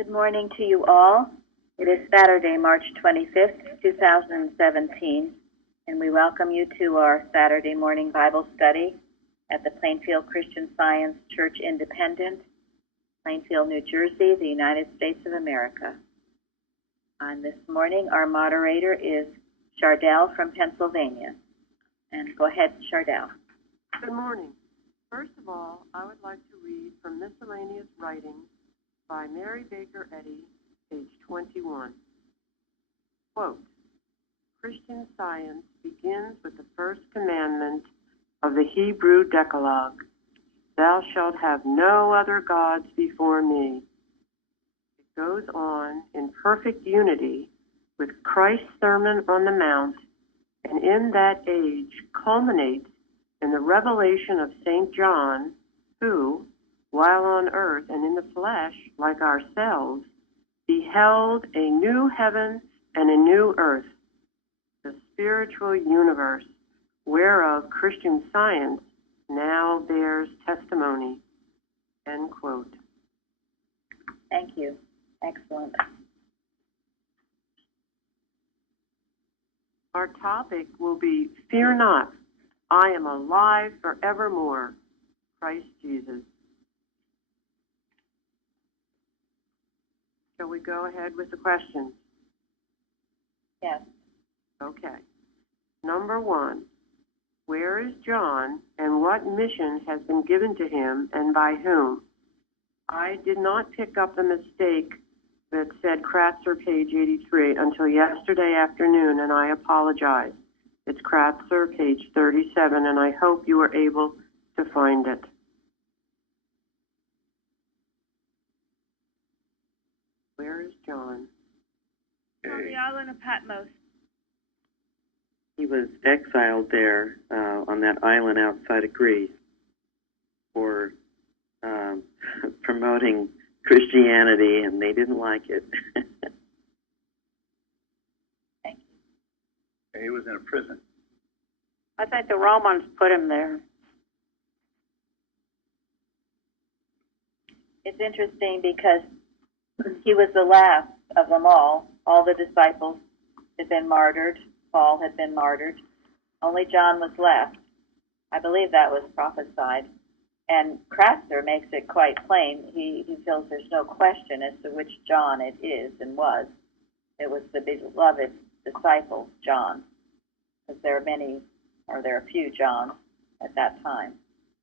Good morning to you all. It is Saturday, March 25th, 2017, and we welcome you to our Saturday morning Bible study at the Plainfield Christian Science Church Independent, Plainfield, New Jersey, the United States of America. And this morning, our moderator is Chardell from Pennsylvania. And go ahead, Chardell. Good morning. First of all, I would like to read from Miscellaneous Writings by Mary Baker Eddy, page 21. Quote, Christian Science begins with the first commandment of the Hebrew Decalogue. Thou shalt have no other gods before me. It goes on in perfect unity with Christ's Sermon on the Mount, and in that age culminates in the revelation of St. John, who, while on earth and in the flesh, like ourselves, beheld a new heaven and a new earth, the spiritual universe, whereof Christian Science now bears testimony. End quote. Thank you. Excellent. Our topic will be, Fear not, I am alive forevermore, Christ Jesus. Shall we go ahead with the questions? Yes. Okay. Number 1, where is John and what mission has been given to him and by whom? I did not pick up the mistake that said Kratzer, page 83, until yesterday afternoon, and I apologize. It's Kratzer, page 37, and I hope you were able to find it. Where is John? On the island of Patmos. He was exiled there on that island outside of Greece for promoting Christianity, and they didn't like it. Thank you. He was in a prison. I think the Romans put him there. It's interesting because he was the last of them all. All the disciples had been martyred. Paul had been martyred. Only John was left. I believe that was prophesied. And Kratzer makes it quite plain. He feels there's no question as to which John it is and was. It was the beloved disciple, John. Because there are a few Johns at that time.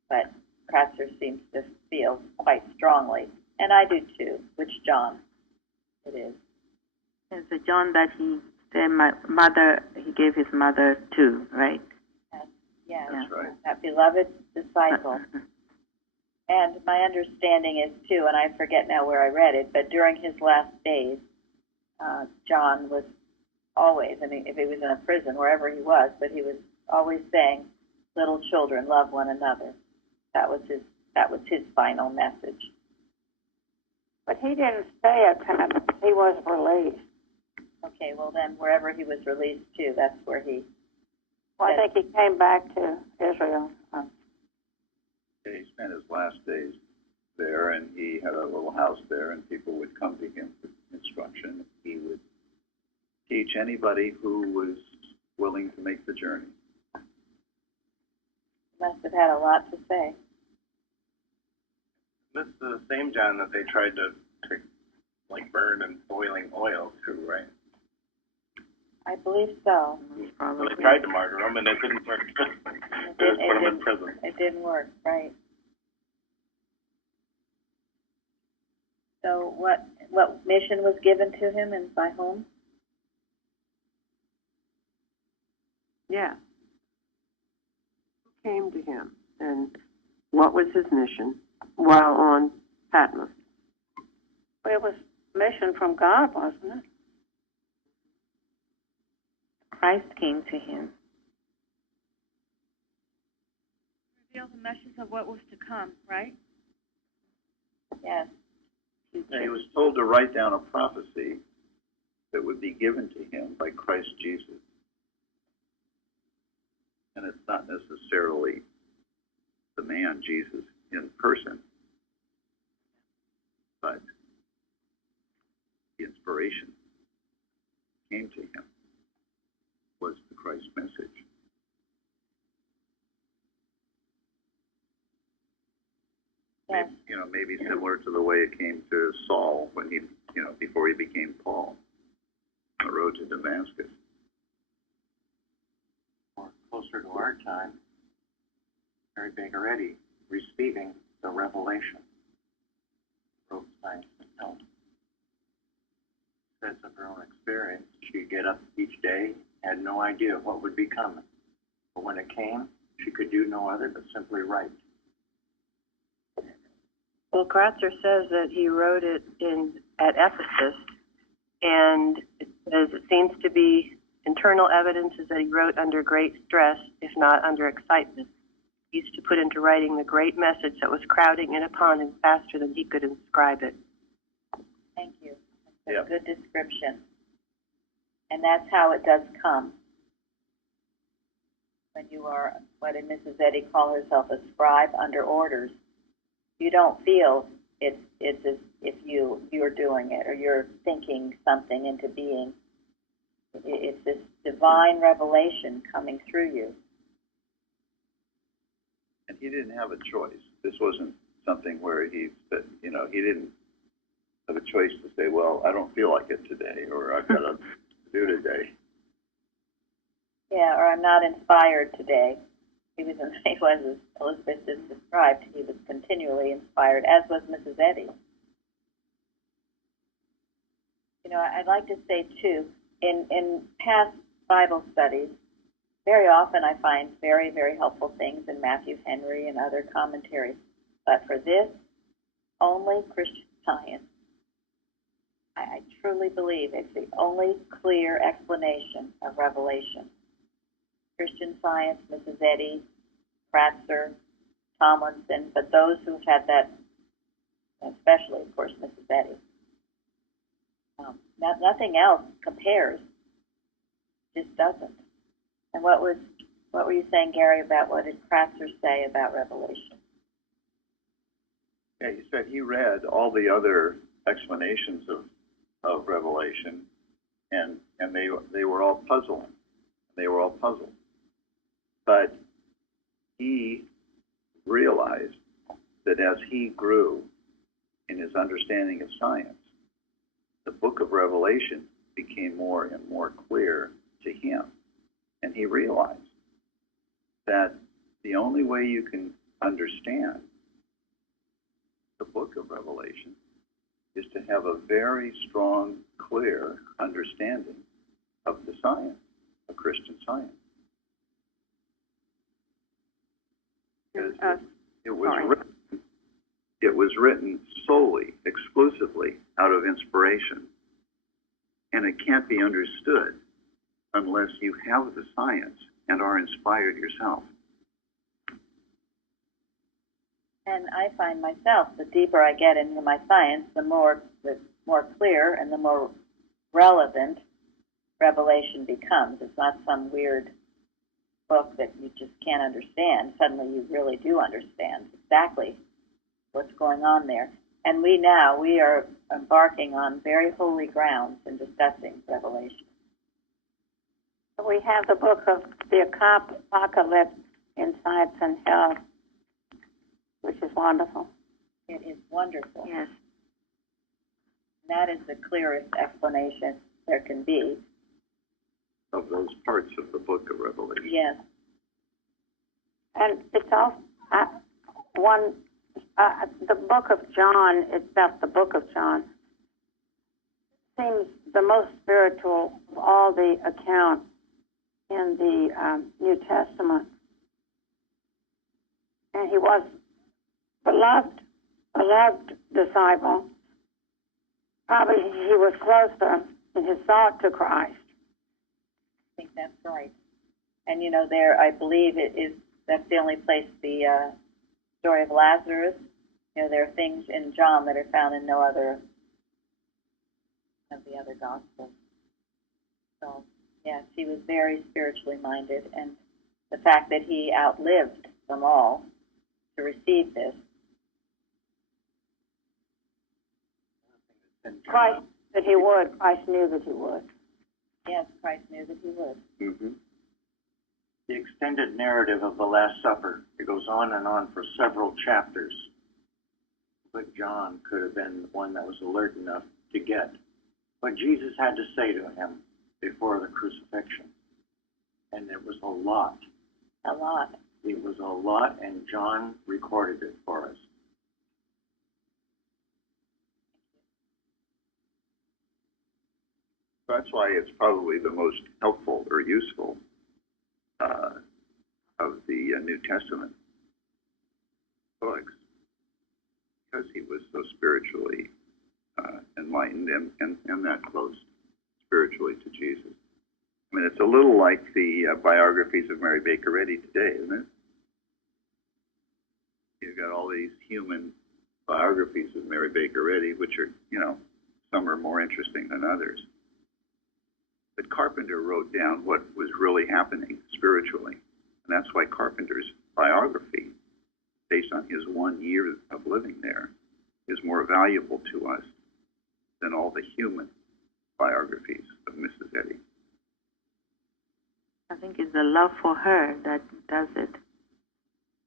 But Kratzer seems to feel quite strongly, and I do too, which John it is. It's the John that he said he gave his mother to, right? Yes, That's right. that beloved disciple. And my understanding is too, and I forget now where I read it, but during his last days, John was always, if he was in a prison, wherever he was, but he was always saying, little children, love one another. That was his final message. But he didn't stay at Patmos. He was released. Okay, well then, wherever he was released to, that's where he... Well, I think he came back to Israel. He spent his last days there, and he had a little house there, and people would come to him for instruction. He would teach anybody who was willing to make the journey. Must have had a lot to say. This is the same John that they tried to burn in boiling oil too, right? I believe so. Well, they tried to martyr him, and it didn't work. They just put him in prison. It didn't work, right. So what mission was given to him and by whom? Yeah. Who came to him, and what was his mission while on Patmos? Well, it was mission from God, wasn't it? Christ came to him. Revealed the message of what was to come, right? Yes. And he was told to write down a prophecy that would be given to him by Christ Jesus. And it's not necessarily the man Jesus in person, but the inspiration came to him was the Christ message. Yes. Maybe similar to the way it came to Saul when he, before he became Paul, on the road to Damascus. Or closer to our time, Mary Baker Eddy receiving the revelation, wrote Science and Health. Says of her own experience, she'd get up each day, had no idea what would be coming. But when it came, she could do no other but simply write. Well, Kratzer says that he wrote it at Ephesus, and it says it seems to be internal evidence is that he wrote under great stress, if not under excitement. He used to put into writing the great message that was crowding in upon him faster than he could inscribe it. Thank you. That's a good description. And that's how it does come. When you are, what did Mrs. Eddy call herself, a scribe under orders, you don't feel it's as if you're doing it or you're thinking something into being. It's this divine revelation coming through you. And he didn't have a choice. This wasn't something where he said, he didn't have a choice to say, well, I don't feel like it today, or I've got to do today. Yeah, or I'm not inspired today. He was, as Elizabeth just described, he was continually inspired, as was Mrs. Eddy. I'd like to say, too, in past Bible studies, very often I find very, very helpful things in Matthew Henry and other commentaries. But for this, only Christian Science. I truly believe it's the only clear explanation of Revelation. Christian Science, Mrs. Eddy, Kratzer, Tomlinson, but those who've had that, especially, of course, Mrs. Eddy. Nothing else compares. Just doesn't. And what were you saying, Gary, about what did Kratzer say about Revelation? Yeah, he said he read all the other explanations of Revelation, and they were all puzzling. They were all puzzled. But he realized that as he grew in his understanding of science, the book of Revelation became more and more clear to him. And he realized that the only way you can understand the book of Revelation is to have a very strong, clear understanding of the science, of Christian Science. It was written solely, exclusively out of inspiration, and it can't be understood unless you have the science and are inspired yourself. And I find myself, the deeper I get into my science, the more clear and the more relevant Revelation becomes. It's not some weird book that you just can't understand. Suddenly you really do understand exactly what's going on there. And we are embarking on very holy grounds in discussing Revelation. We have the book of the Apocalypse in Science and Health, which is wonderful. It is wonderful. Yes. That is the clearest explanation there can be. Of those parts of the book of Revelation. Yes. And it's also the book of John itself, the book of John, seems the most spiritual of all the accounts in the New Testament. And he was beloved disciple. Probably he was closer in his thought to Christ. I think that's right. And I believe that's the only place the story of Lazarus, there are things in John that are found in no other of the other Gospels. So, yes, he was very spiritually minded, and the fact that he outlived them all to receive this. Christ That he would. Christ knew that he would. Yes, Christ knew that he would. Mm-hmm. The extended narrative of the Last Supper, it goes on and on for several chapters. But John could have been the one that was alert enough to get what Jesus had to say to him before the crucifixion. And it was a lot. A lot. It was a lot, and John recorded it for us. That's why it's probably the most helpful or useful of the New Testament books, because he was so spiritually enlightened and that close spiritually to Jesus. I mean, it's a little like the biographies of Mary Baker Eddy today, isn't it? You've got all these human biographies of Mary Baker Eddy, which are, some are more interesting than others. But Carpenter wrote down what was really happening spiritually. And that's why Carpenter's biography, based on his 1 year of living there, is more valuable to us than all the human biographies of Mrs. Eddy. I think it's the love for her that does it,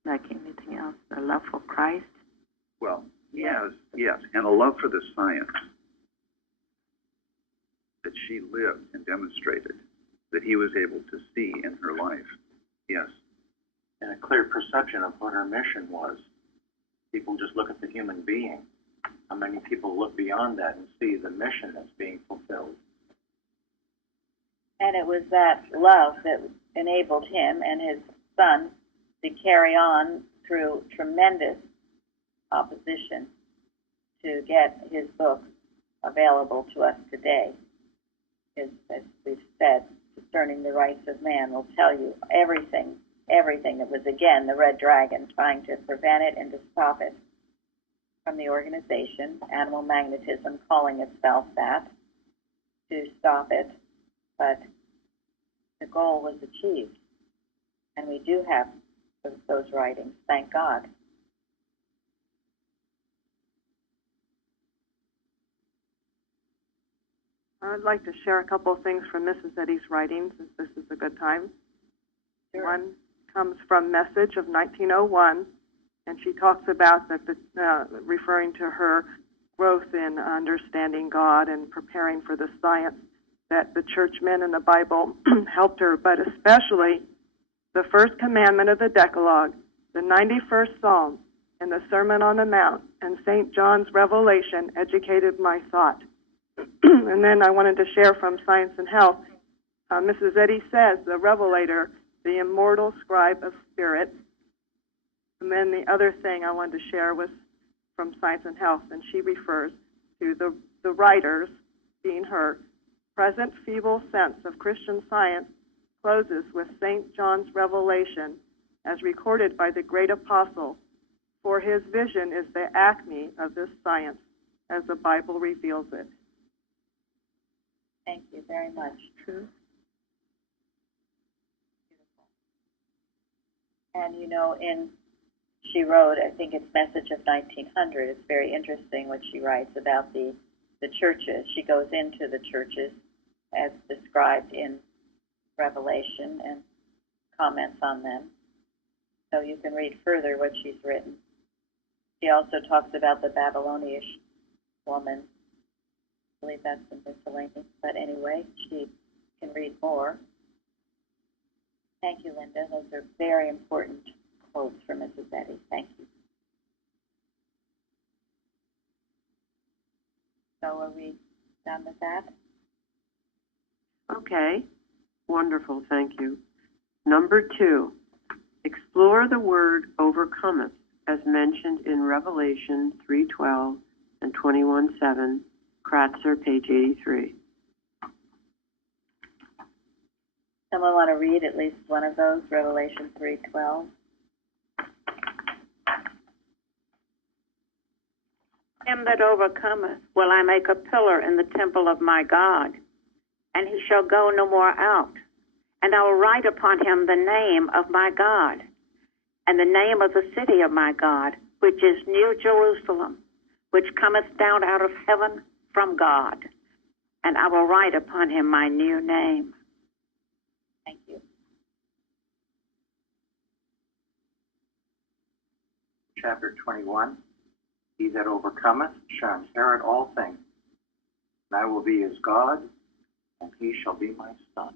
like anything else. The love for Christ. Well, yes, and a love for the science that she lived and demonstrated, that he was able to see in her life. Yes. And a clear perception of what her mission was. People just look at the human being. How many people look beyond that and see the mission that's being fulfilled? And it was that love that enabled him and his son to carry on through tremendous opposition to get his book available to us today. As we've said, Discerning the Rights of Man will tell you everything that was, again, the Red Dragon trying to prevent it and to stop it from the organization, Animal Magnetism calling itself that, to stop it. But the goal was achieved. And we do have those writings, thank God. I'd like to share a couple of things from Mrs. Eddy's writings, if this is a good time. Sure. One comes from Message of 1901, and she talks about referring to her growth in understanding God and preparing for the science that the churchmen in the Bible helped her, but especially the first commandment of the Decalogue, the 91st Psalm, and the Sermon on the Mount, and St. John's Revelation educated my thought. And then I wanted to share from Science and Health. Mrs. Eddy says, the Revelator, the immortal scribe of spirit. And then the other thing I wanted to share was from Science and Health, and she refers to the writers, being her, present feeble sense of Christian Science closes with St. John's Revelation as recorded by the great apostle, for his vision is the acme of this science as the Bible reveals it. Thank you very much. True. And she wrote, I think it's Message of 1900. It's very interesting what she writes about the churches. She goes into the churches as described in Revelation and comments on them. So you can read further what she's written. She also talks about the Babylonian woman. I believe that's in miscellaneous. But anyway, she can read more. Thank you, Linda. Those are very important quotes from Mrs. Eddy. Thank you. So are we done with that? Okay, wonderful, thank you. Number 2, explore the word overcometh as mentioned in Revelation 3:12 and 21:7, Kratzer, page 83. Someone want to read at least one of those, Revelation 3:12? Him that overcometh will I make a pillar in the temple of my God, and he shall go no more out. And I will write upon him the name of my God, and the name of the city of my God, which is New Jerusalem, which cometh down out of heaven from God, and I will write upon him my new name. Thank you. Chapter 21, he that overcometh shall inherit all things, and I will be his God, and he shall be my son.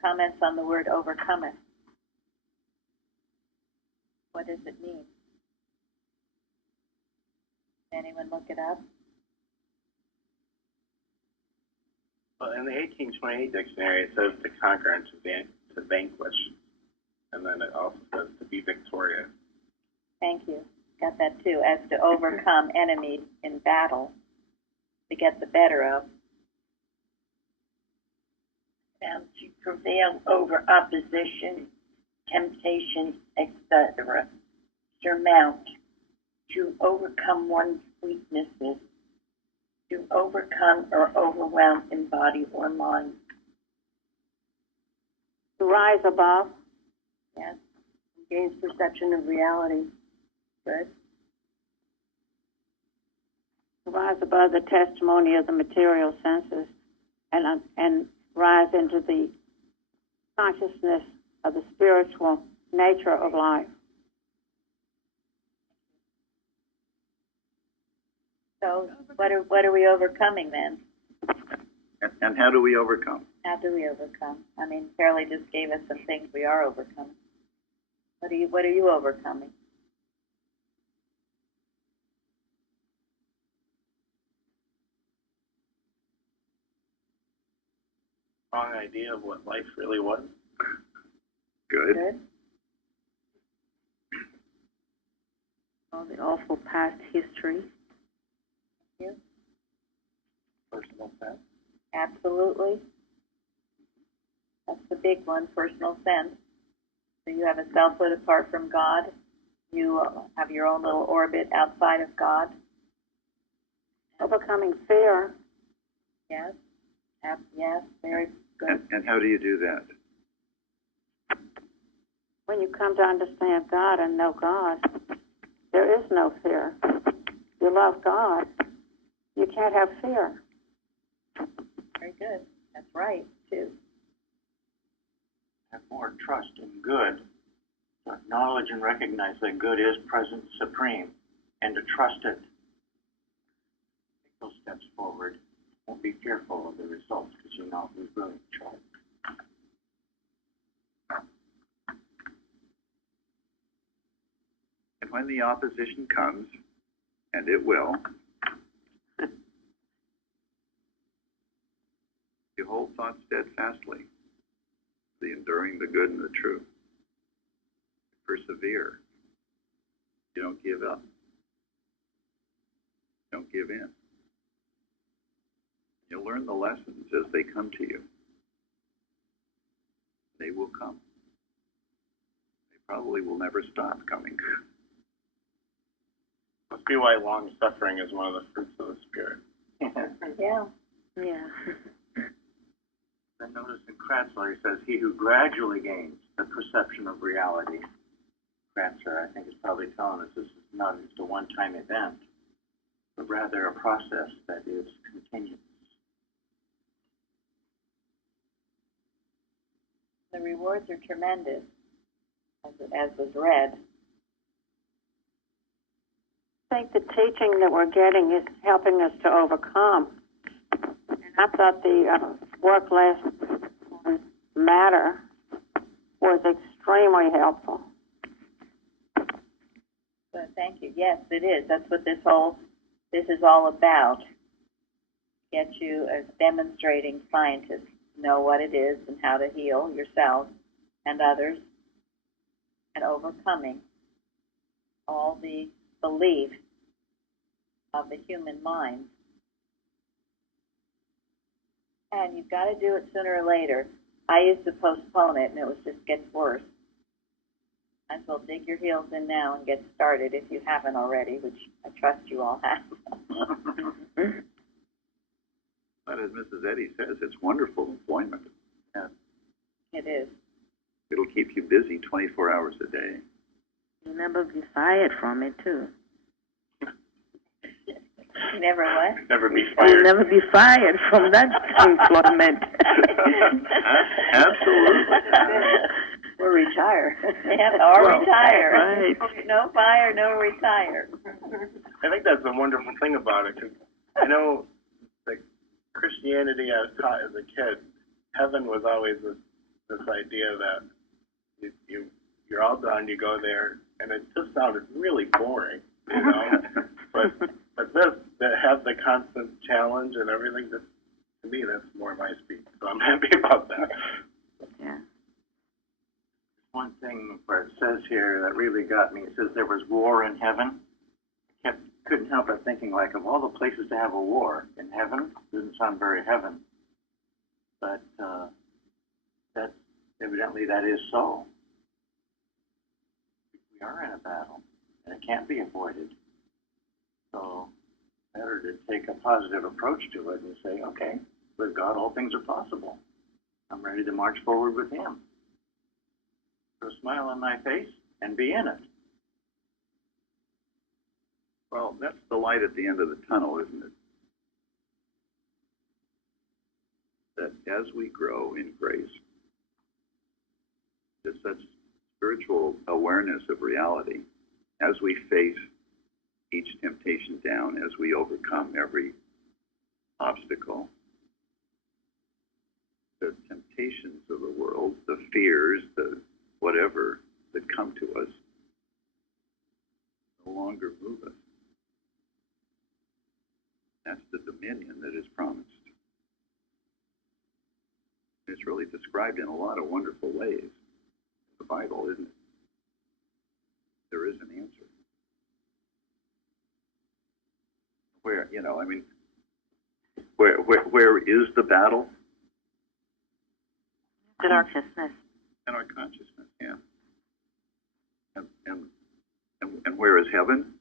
Comments on the word overcometh. What does it mean? Anyone look it up? Well, in the 1828 dictionary, it says to conquer and to vanquish. And then it also says to be victorious. Thank you. Got that too. As to overcome enemies in battle, to get the better of. And to prevail over opposition, temptations, etc. Surmount, to overcome one's weaknesses, to overcome or overwhelm in body or mind. To rise above. Yes. Gains perception of reality. Good. To rise above the testimony of the material senses and rise into the consciousness of the spiritual nature of life. So what are we overcoming then? And how do we overcome? How do we overcome? I mean, Shirley just gave us some things we are overcoming. What are you overcoming? Wrong idea of what life really was. Good. Good. All the awful past history. Thank you. Personal sense. Absolutely. That's the big one, personal sense. So you have a selfhood apart from God. You have your own little orbit outside of God. Overcoming fear. Yes. Yes. Very good. And how do you do that? When you come to understand God and know God, there is no fear. You love God. You can't have fear. Very good. That's right, too. Have more trust in good, to acknowledge and recognize that good is present supreme, and to trust it. Take those steps forward. Don't be fearful of the results, because you know who's really in charge. And when the opposition comes, and it will, you hold thought steadfastly, the enduring the good and the true. Persevere. You don't give up. You don't give in. You'll learn the lessons as they come to you. They will come. They probably will never stop coming. Must be why long suffering is one of the fruits of the Spirit. Yeah. Yeah. Then notice in Kratzler, he says, he who gradually gains the perception of reality. Kratzer, I think, is probably telling us this is not just a one-time event, but rather a process that is continuous. The rewards are tremendous, as was read. I think the teaching that we're getting is helping us to overcome. And I thought the work lesson on matter was extremely helpful. So thank you. Yes, it is. That's what this is all about. Get you as demonstrating scientists know what it is and how to heal yourself and others, and overcoming all the beliefs of the human mind. And you've got to do it sooner or later. I used to postpone it, and it just gets worse. Might as well dig your heels in now and get started if you haven't already, which I trust you all have. But as Mrs. Eddy says, it's wonderful employment. It is. It'll keep you busy 24 hours a day. You'll never be fired from it, too. You never what? Never be You'll fired. never be fired from that employment. Absolutely. Or retire. Yeah, or Well, retire. right. No fire, no retire. I think that's the wonderful thing about it, because I know, like, Christianity I was taught as a kid, heaven was always this idea that you're all done, you go there, and it just sounded really boring, you know? but this, that have the constant challenge and everything, that, to me, that's more my speed, so I'm happy about that. Yeah. One thing where it says here that really got me, it says there was war in heaven. Couldn't help but thinking, like, of all the places to have a war, in heaven, doesn't sound very heaven. But that's evidently that is so. We are in a battle, and it can't be avoided. So, better to take a positive approach to it and say, okay, with God all things are possible. I'm ready to march forward with Him. Put a smile on my face and be in it. Well, that's the light at the end of the tunnel, isn't it? That as we grow in grace, there's such spiritual awareness of reality, as we face each temptation down, as we overcome every obstacle, the temptations of the world, the fears, the whatever that come to us, no longer move us. That's the dominion that is promised. It's really described in a lot of wonderful ways in the Bible, isn't it? There is an answer. Where, you know, I mean, where is the battle? In our consciousness. In our consciousness, yeah. And where is heaven?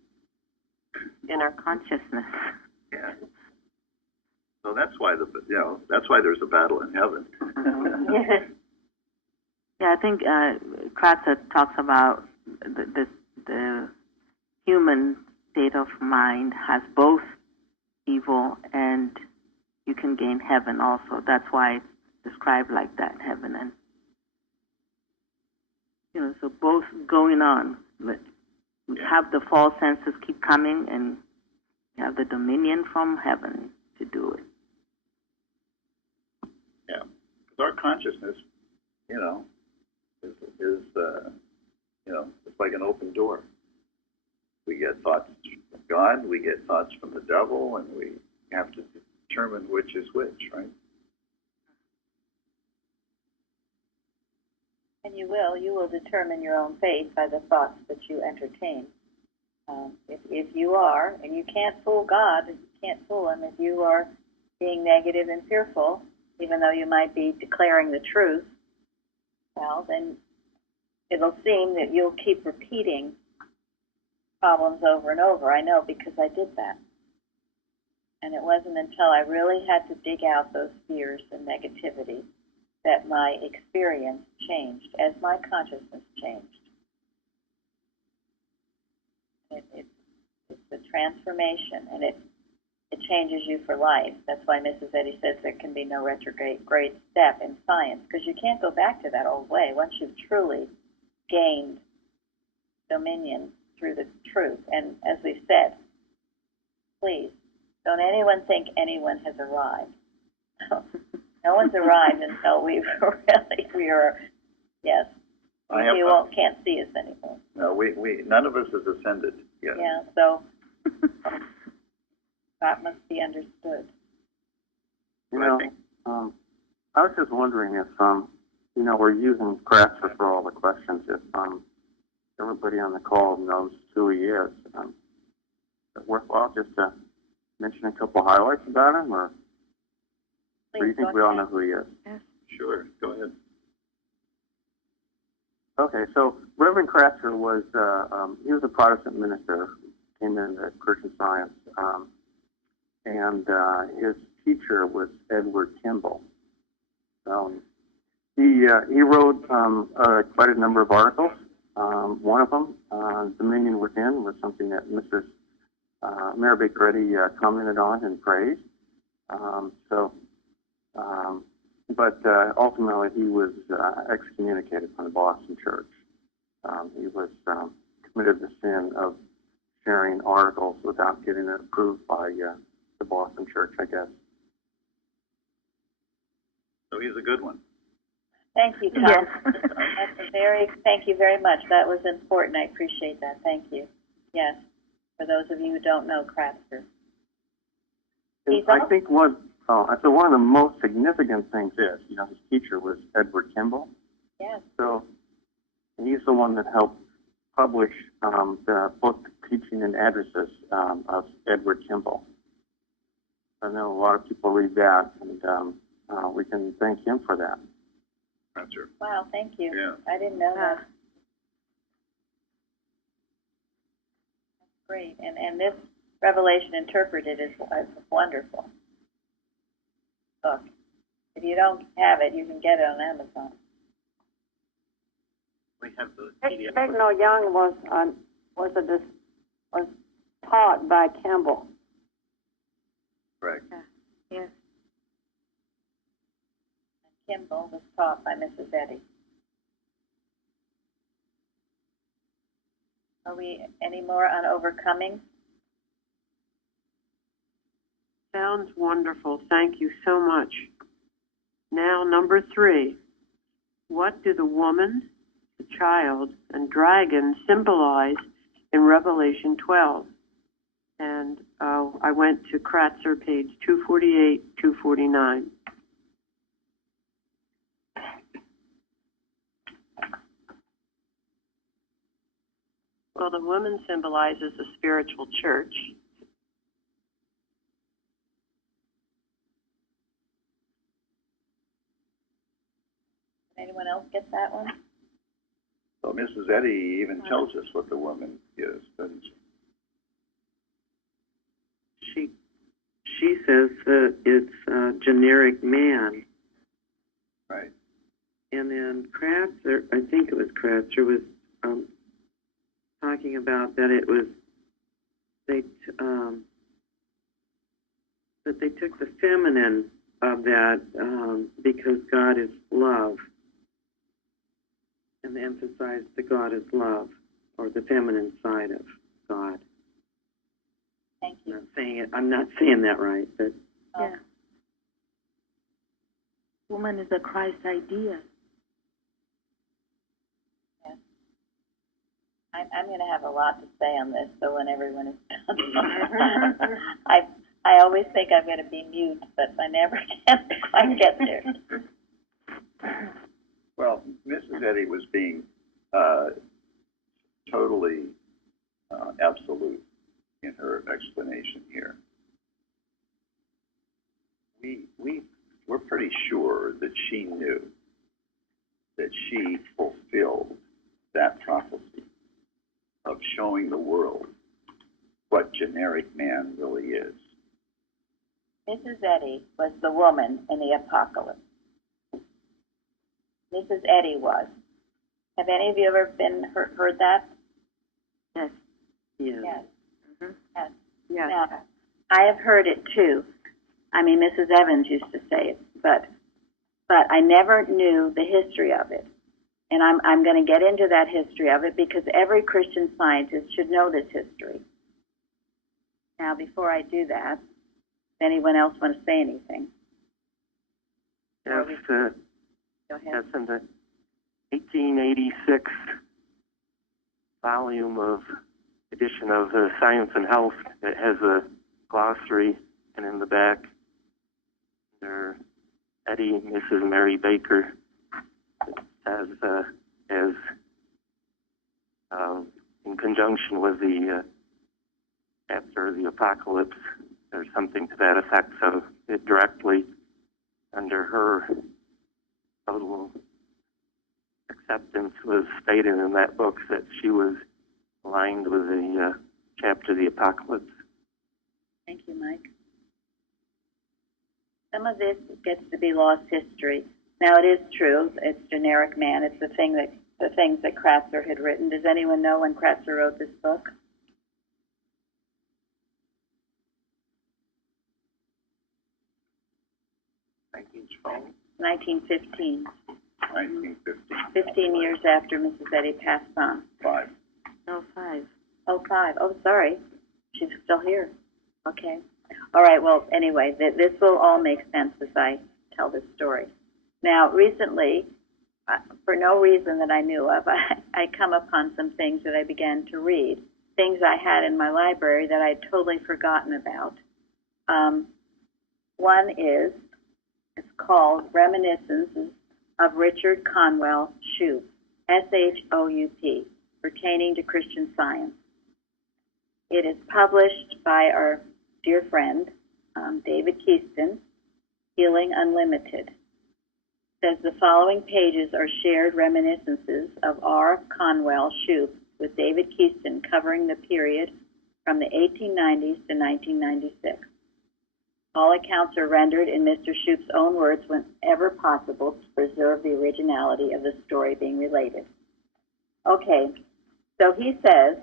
In our consciousness. Yeah. So that's why that's why there's a battle in heaven. Yeah, I think Kratzer talks about the human state of mind has both evil and you can gain heaven also. That's why it's described like that, heaven and, you know, so both going on. But we have the false senses keep coming, and you have the dominion from heaven to do it. Yeah, because our consciousness, you know, is you know, it's like an open door. We get thoughts from God, we get thoughts from the devil, and we have to determine which is which, right? And you will determine your own fate by the thoughts that you entertain. If you are, and you can't fool God, you can't fool Him, if you are being negative and fearful, even though you might be declaring the truth, well, then it'll seem that you'll keep repeating problems over and over. I know, because I did that. And it wasn't until I really had to dig out those fears and negativity that my experience changed, as my consciousness changed. It's a transformation, and it changes you for life. That's why Mrs. Eddy says there can be no retrograde step in science, because you can't go back to that old way once you've truly gained dominion through the truth. And as we've said, please, don't anyone think anyone has arrived. No one's arrived until we are, yes. You can't see us anymore. No, we none of us has ascended yet. Yeah, so that must be understood. You know, I was just wondering if, you know, we're using Kratzer for all the questions. If everybody on the call knows who he is, is it worthwhile just to mention a couple highlights about him, or do you think we all know who he is? Yes. Sure, go ahead. Okay, so Reverend Kratzer was he was a Protestant minister who came into Christian Science, and his teacher was Edward Kimball. He wrote quite a number of articles One of them, Dominion Within, was something that Mrs. Mary Baker Eddy commented on and praised. But ultimately he was excommunicated from the Boston Church. He was committed the sin of sharing articles without getting it approved by the Boston Church, I guess. So he's a good one. Thank you, Tom. Yes. Thank you very much. That was important. I appreciate that. Thank you. Yes. For those of you who don't know Kratzer. I think one of the most significant things is, his teacher was Edward Kimball. Yes. So he's the one that helped publish the book Teaching and Addresses of Edward Kimball. I know a lot of people read that, and we can thank him for that. That's right. Wow, thank you. Yeah. I didn't know that. That's great. And this Revelation Interpreted is wonderful book. If you don't have it, you can get it on Amazon. We have the Bagnall Young was taught by Kimball. Correct. Yes. Kimball was taught by Mrs. Eddy. Are we any more on overcoming? Sounds wonderful. Thank you so much. Now, number 3. What do the woman, the child, and dragon symbolize in Revelation 12? And I went to Kratzer, page 248, 249. Well, the woman symbolizes the spiritual church. Anyone else get that one? So Mrs. Eddy even tells us what the woman is, doesn't she? She says that it's generic man. Right. And then Kratzer, I think it was Kratzer, was talking about that it was that they took the feminine of that because God is love, and emphasized the God is love, or the feminine side of God. Thank you. I'm not saying that right, but Yeah. Woman is a Christ idea. Yes. I'm going to have a lot to say on this, so when everyone is done. I always think I'm going to be mute, but I never can quite get there. Well, Mrs. Eddy was being totally absolute in her explanation here. We're pretty sure that she knew that she fulfilled that prophecy of showing the world what generic man really is. Mrs. Eddy was the woman in the apocalypse. Mrs. Eddy was. Have any of you ever heard that? Yes. yeah. Yes. Mm-hmm. Yes. Yes. Now, I have heard it too. I mean, Mrs. Evans used to say it, but I never knew the history of it. And I'm going to get into that history of it because every Christian Scientist should know this history. Now, before I do that, does anyone else want to say anything? Yes, Go ahead. yes, in the 1886 volume of edition of Science and Health, it has a glossary, and in the back, there, Eddy, Mrs. Mary Baker, as in conjunction with the after the apocalypse, there's something to that effect. So it directly, under her total acceptance, was stated in that book that she was aligned with the chapter of the apocalypse. Thank you, Mike. Some of this gets to be lost history. Now, it is true. It's generic man. It's the thing that the things that Kratzer had written. Does anyone know when Kratzer wrote this book? 1915. 1915. 15 years after Mrs. Eddy passed on. 5. No, 5. Oh, 5. Oh, sorry. She's still here. Okay. All right. Well, anyway, this will all make sense as I tell this story. Now, recently, for no reason that I knew of, I come upon some things that I began to read, things I had in my library that I'd totally forgotten about. One is, it's called Reminiscences of Richard Conwell Shoup, S-H-O-U-P, pertaining to Christian Science. It is published by our dear friend, David Keaston, Healing Unlimited. It says the following pages are shared reminiscences of R. Conwell Shoup with David Keaston, covering the period from the 1890s to 1996. All accounts are rendered in Mr. Shoup's own words whenever possible to preserve the originality of the story being related. Okay, so he says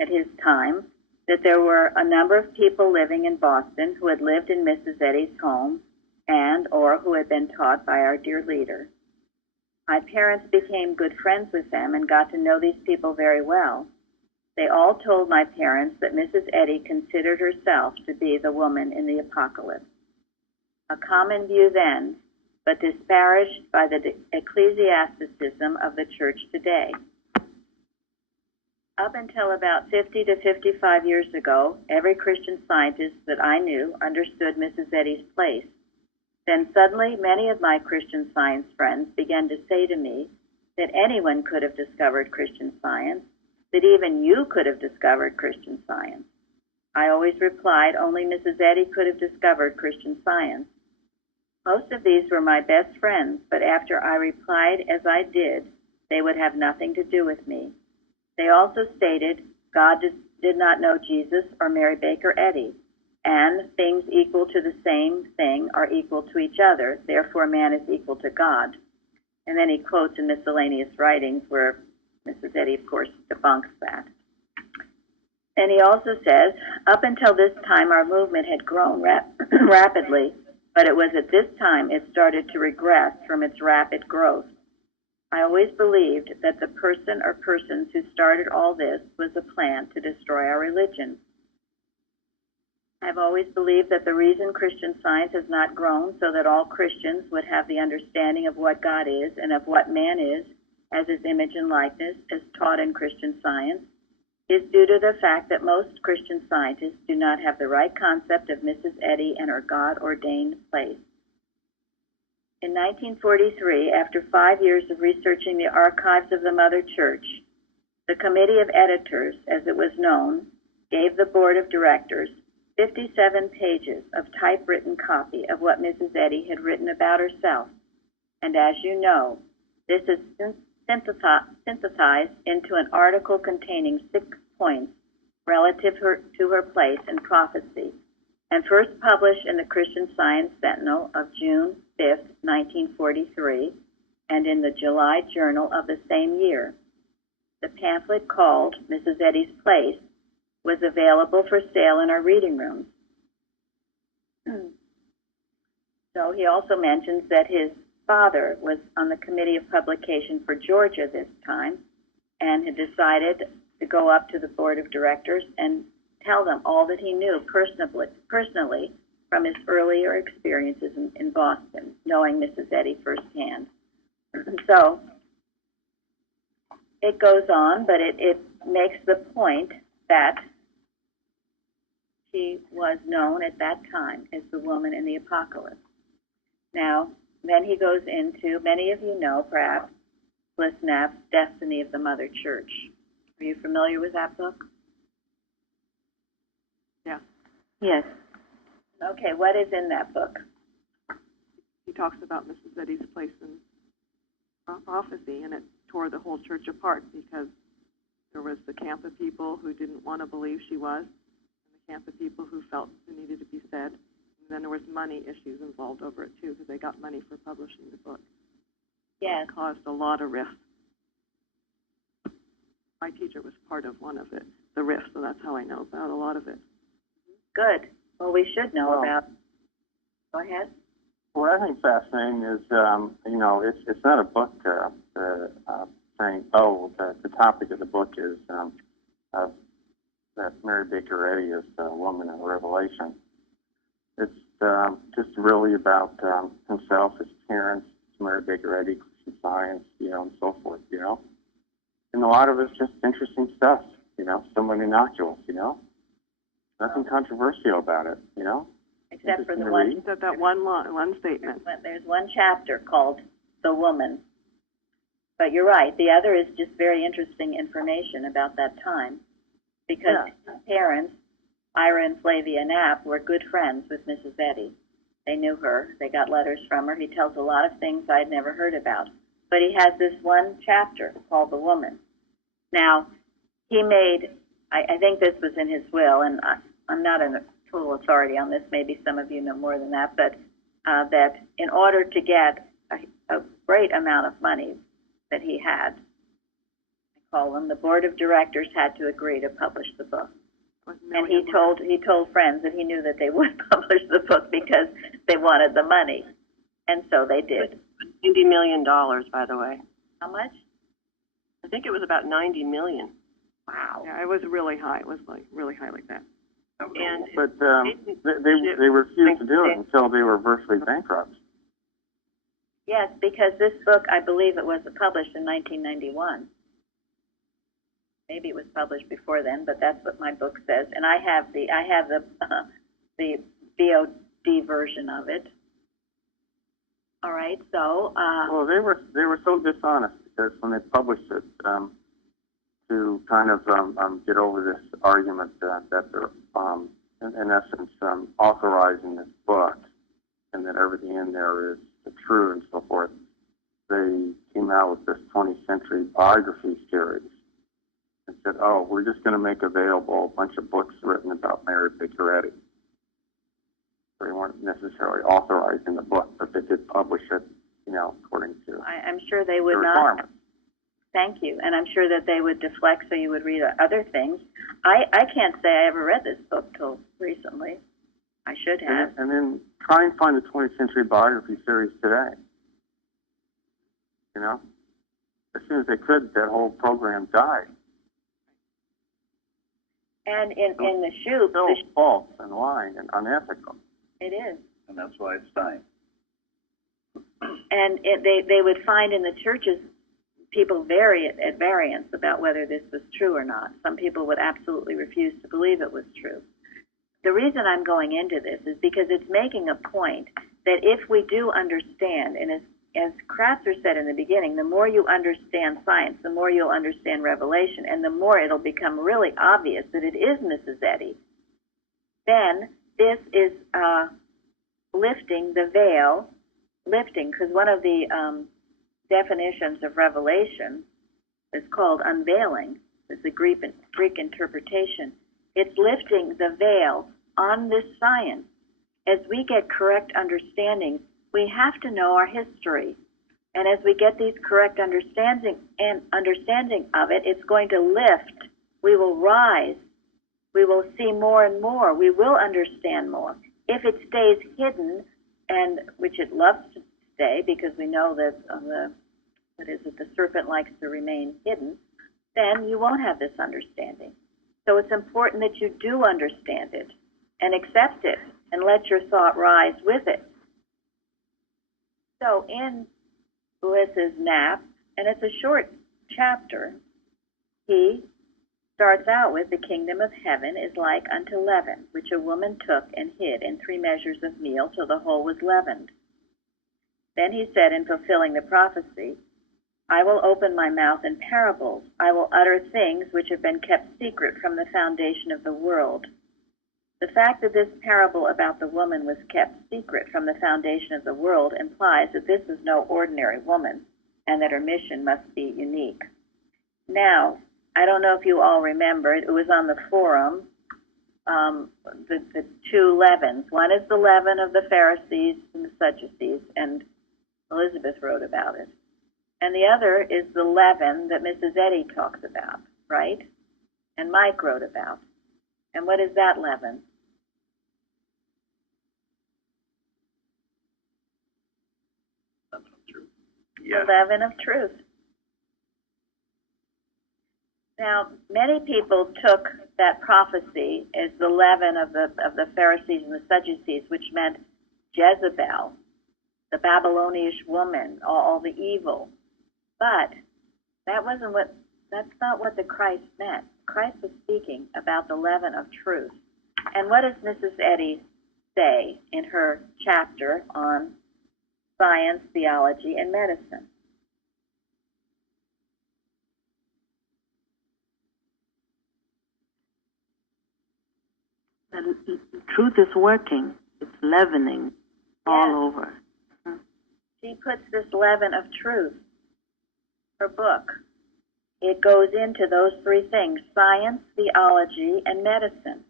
at his time that there were a number of people living in Boston who had lived in Mrs. Eddy's home and or who had been taught by our dear leader. My parents became good friends with them and got to know these people very well. They all told my parents that Mrs. Eddy considered herself to be the woman in the apocalypse. A common view then, but disparaged by the ecclesiasticism of the church today. Up until about 50 to 55 years ago, every Christian Scientist that I knew understood Mrs. Eddy's place. Then suddenly, many of my Christian Science friends began to say to me that anyone could have discovered Christian Science, that even you could have discovered Christian Science. I always replied, only Mrs. Eddy could have discovered Christian Science. Most of these were my best friends, but after I replied as I did, they would have nothing to do with me. They also stated God did not know Jesus or Mary Baker Eddy, and things equal to the same thing are equal to each other, therefore man is equal to God. And then he quotes in miscellaneous writings where Mrs. Eddy, of course, debunks that. And he also says, up until this time, our movement had grown rapidly, but it was at this time it started to regress from its rapid growth. I always believed that the person or persons who started all this was a plan to destroy our religion. I've always believed that the reason Christian Science has not grown so that all Christians would have the understanding of what God is and of what man is as his image and likeness as taught in Christian Science is due to the fact that most Christian Scientists do not have the right concept of Mrs. Eddy and her God-ordained place. In 1943, after 5 years of researching the archives of the Mother Church, the Committee of Editors, as it was known, gave the Board of Directors 57 pages of typewritten copy of what Mrs. Eddy had written about herself. And as you know, this is synthesized into an article containing 6 points relative to her place in prophecy, and first published in the Christian Science Sentinel of June 5, 1943, and in the July Journal of the same year. The pamphlet called Mrs. Eddy's Place was available for sale in our reading rooms. So he also mentions that his father was on the Committee of Publication for Georgia this time and had decided to go up to the Board of Directors and tell them all that he knew personally from his earlier experiences in Boston, knowing Mrs. Eddy firsthand. So it goes on, but it makes the point that she was known at that time as the woman in the apocalypse. Now, then he goes into, many of you know, perhaps, Bliss Knapp's Destiny of the Mother Church. Are you familiar with that book? Yeah. Yes. Okay, what is in that book? He talks about Mrs. Eddy's place in prophecy, and it tore the whole church apart because there was the camp of people who didn't want to believe she was, and the camp of people who felt it needed to be said. And then there was money issues involved over it, too, because they got money for publishing the book. Yes. It caused a lot of rift. My teacher was part of one of it, the RIF, so that's how I know about a lot of it. Good. Well, we should know Well, about. Go ahead. What I think fascinating is, it's not a book saying, oh, the topic of the book is that Mary Baker Eddy is a woman in Revelation. It's just really about himself, his parents, Mary Baker Eddy, Christian Science, and so forth, And a lot of it's just interesting stuff, somewhat innocuous, Nothing controversial about it, Except for the Interesting to one. read. That one statement. There's one chapter called "The Woman," but you're right. The other is just very interesting information about that time, because his parents, Ira and Flavia Knapp, were good friends with Mrs. Eddy. They knew her. They got letters from her. He tells a lot of things I'd never heard about. But he has this one chapter called "The Woman." Now, he made, I think this was in his will, and I'm not a total authority on this. Maybe some of you know more than that, but that in order to get a great amount of money that he had, I call them, the board of directors had to agree to publish the book. And he told friends that he knew that they would publish the book because they wanted the money, and so they did. $90 million, by the way. How much? I think it was about $90 million. Wow. Yeah, it was really high. It was really high like that. And But they refused to do it until they were virtually bankrupt. Yes, because this book, I believe it was published in 1991. Maybe it was published before then, but that's what my book says. And I have the the VOD version of it. All right, so Well, they were so dishonest because when they published it, to kind of get over this argument that they're in essence authorizing this book and that everything in there is true and so forth, they came out with this 20th century biography series and said, oh, we're just going to make available a bunch of books written about Mary Baker Eddy. They weren't necessarily authorizing the book, but they did publish it, according to I'm sure they would the not. requirements. Thank you, and I'm sure that they would deflect so you would read other things. I can't say I ever read this book till recently. I should have. And then try and find the 20th century biography series today. As soon as they could, that whole program died. And in the shoot, Still false and lying and unethical. it is. And that's why it's dying. And they would find in the churches people vary at variance about whether this was true or not. Some people would absolutely refuse to believe it was true. The reason I'm going into this is because it's making a point that if we do understand, and as Kratzer said in the beginning, the more you understand science, the more you'll understand Revelation, and the more it'll become really obvious that it is Mrs. Eddy, then this is lifting the veil, because one of the definitions of Revelation is called unveiling. It's the Greek interpretation. It's lifting the veil on this science. As we get correct understanding, we have to know our history. And as we get these correct understanding of it, it's going to lift. We will rise. We will see more and more. We will understand more. If it stays hidden, and which it loves to stay, because we know that the serpent likes to remain hidden, then you won't have this understanding. So it's important that you do understand it and accept it and let your thought rise with it. So in Lewis's Knapp, and it's a short chapter, he starts out with, the kingdom of heaven is like unto leaven, which a woman took and hid in 3 measures of meal till the whole was leavened. Then he said, in fulfilling the prophecy, I will open my mouth in parables. I will utter things which have been kept secret from the foundation of the world. The fact that this parable about the woman was kept secret from the foundation of the world implies that this is no ordinary woman and that her mission must be unique. Now, I don't know if you all remember, it was on the forum, the 2 leavens. One is the leaven of the Pharisees and the Sadducees, and Elizabeth wrote about it. And the other is the leaven that Mrs. Eddy talks about. right? And Mike wrote about. And what is that leaven? Yes. The leaven of truth. Now, many people took that prophecy as the leaven of the Pharisees and the Sadducees, which meant Jezebel, the Babylonish woman, all the evil. But that's not what the Christ meant. Christ was speaking about the leaven of truth. And what does Mrs. Eddy say in her chapter on science, theology, and medicine? The truth is working. It's leavening all over. She puts this leaven of truth, her book. It goes into those three things: science, theology, and medicine.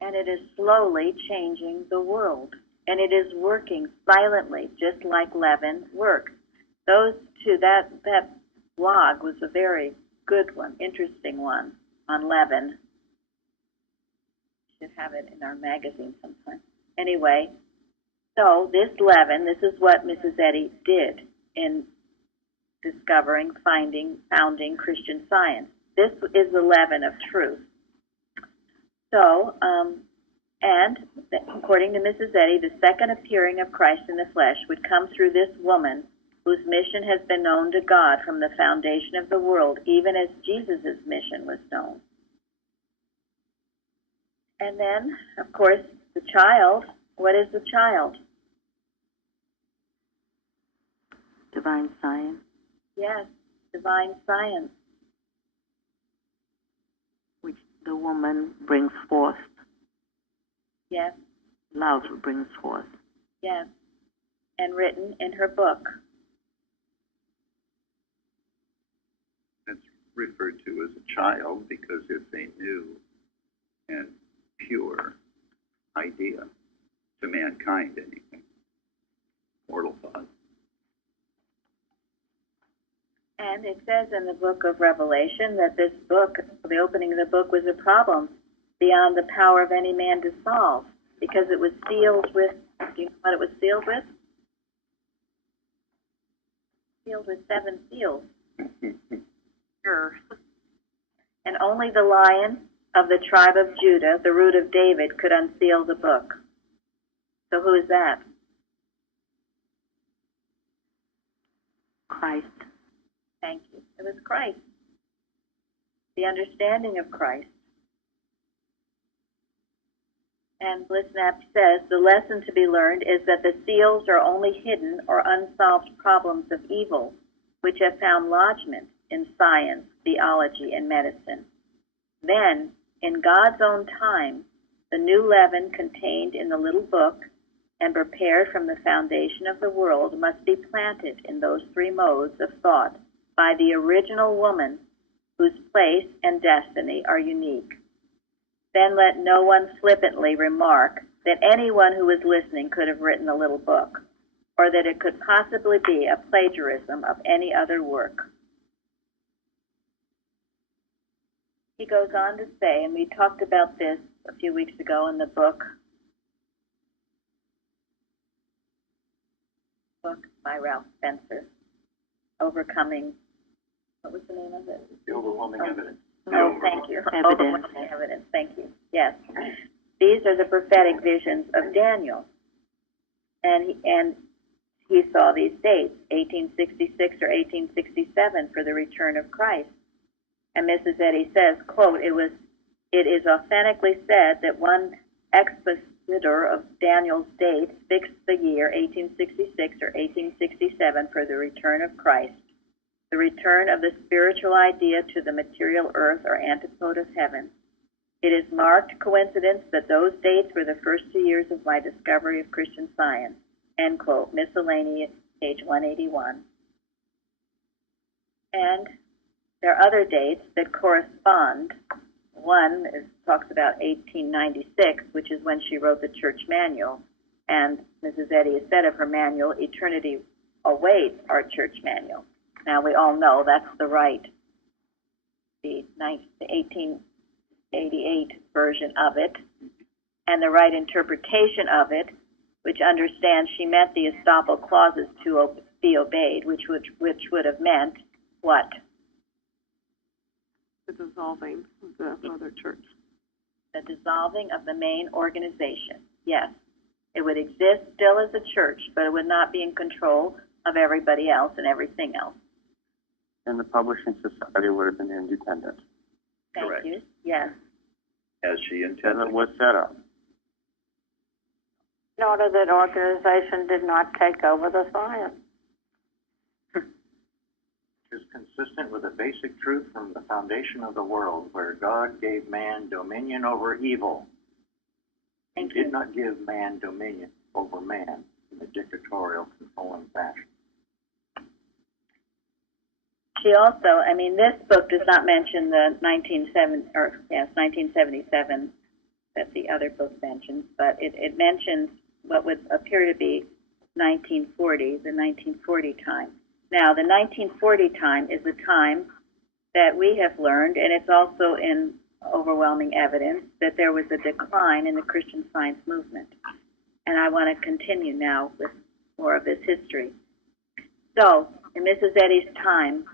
And it is slowly changing the world. And it is working silently, just like leaven works. Those two, that blog was a very good one, interesting one on leaven. Should have it in our magazine sometime. Anyway, so this leaven, this is what Mrs. Eddy did in discovering, founding Christian Science. This is the leaven of truth. So, and according to Mrs. Eddy, the second appearing of Christ in the flesh would come through this woman whose mission has been known to God from the foundation of the world, even as Jesus' mission was known. And then, of course, the child. What is the child? Divine science. Yes, divine science. Which the woman brings forth. Yes. Love brings forth. Yes. And written in her book. It's referred to as a child because it's a new and pure idea to mankind, anything. Mortal thought. And it says in the book of Revelation that this book, the opening of the book, was a problem beyond the power of any man to solve, because it was sealed with, do you know what it was sealed with? Sealed with 7 seals. Sure. And only the Lion of the tribe of Judah, the root of David, could unseal the book. So who is that? Christ. Thank you. It was Christ. The understanding of Christ. And Blissnap says, the lesson to be learned is that the seals are only hidden or unsolved problems of evil, which have found lodgment in science, theology, and medicine. Then, in God's own time, the new leaven contained in the little book and prepared from the foundation of the world must be planted in those 3 modes of thought by the original woman whose place and destiny are unique. Then let no one flippantly remark that anyone who was listening could have written the little book, or that it could possibly be a plagiarism of any other work. He goes on to say, and we talked about this a few weeks ago in the book by Ralph Spencer, Overcoming, what was the name of it? The overwhelming evidence. Oh, thank you. Overwhelming evidence, thank you. Yes. These are the prophetic visions of Daniel. And he saw these dates, 1866 or 1867, for the return of Christ. And Mrs. Eddy says, quote, it is authentically said that one expositor of Daniel's dates fixed the year 1866 or 1867 for the return of Christ, the return of the spiritual idea to the material earth or antipode of heaven. It is marked coincidence that those dates were the first 2 years of my discovery of Christian Science. End quote. Miscellaneous, page 181. And there are other dates that correspond. One talks about 1896, which is when she wrote the church manual. And Mrs. Eddy has said of her manual, eternity awaits our church manual. Now, we all know that's the right the 1888 version of it, and the right interpretation of it, which understands she meant the estoppel clauses to be obeyed, which would have meant what? The dissolving of the mother church. The dissolving of the main organization. Yes, it would exist still as a church, but it would not be in control of everybody else and everything else. And the publishing society would have been independent. Thank Correct. you. Yes. As she And intended. it was set up. In order that organization did not take over the science. Is consistent with a basic truth from the foundation of the world, where God gave man dominion over evil. He Thank you. did not give man dominion over man in a dictatorial, controlling fashion. She also, I mean, this book does not mention the 1977 that the other book mentions, but it mentions what would appear to be 1940, the 1940 time. Now, the 1940 time is a time that we have learned, and it's also in overwhelming evidence, that there was a decline in the Christian Science movement. And I want to continue now with more of this history. So, in Mrs. Eddy's time,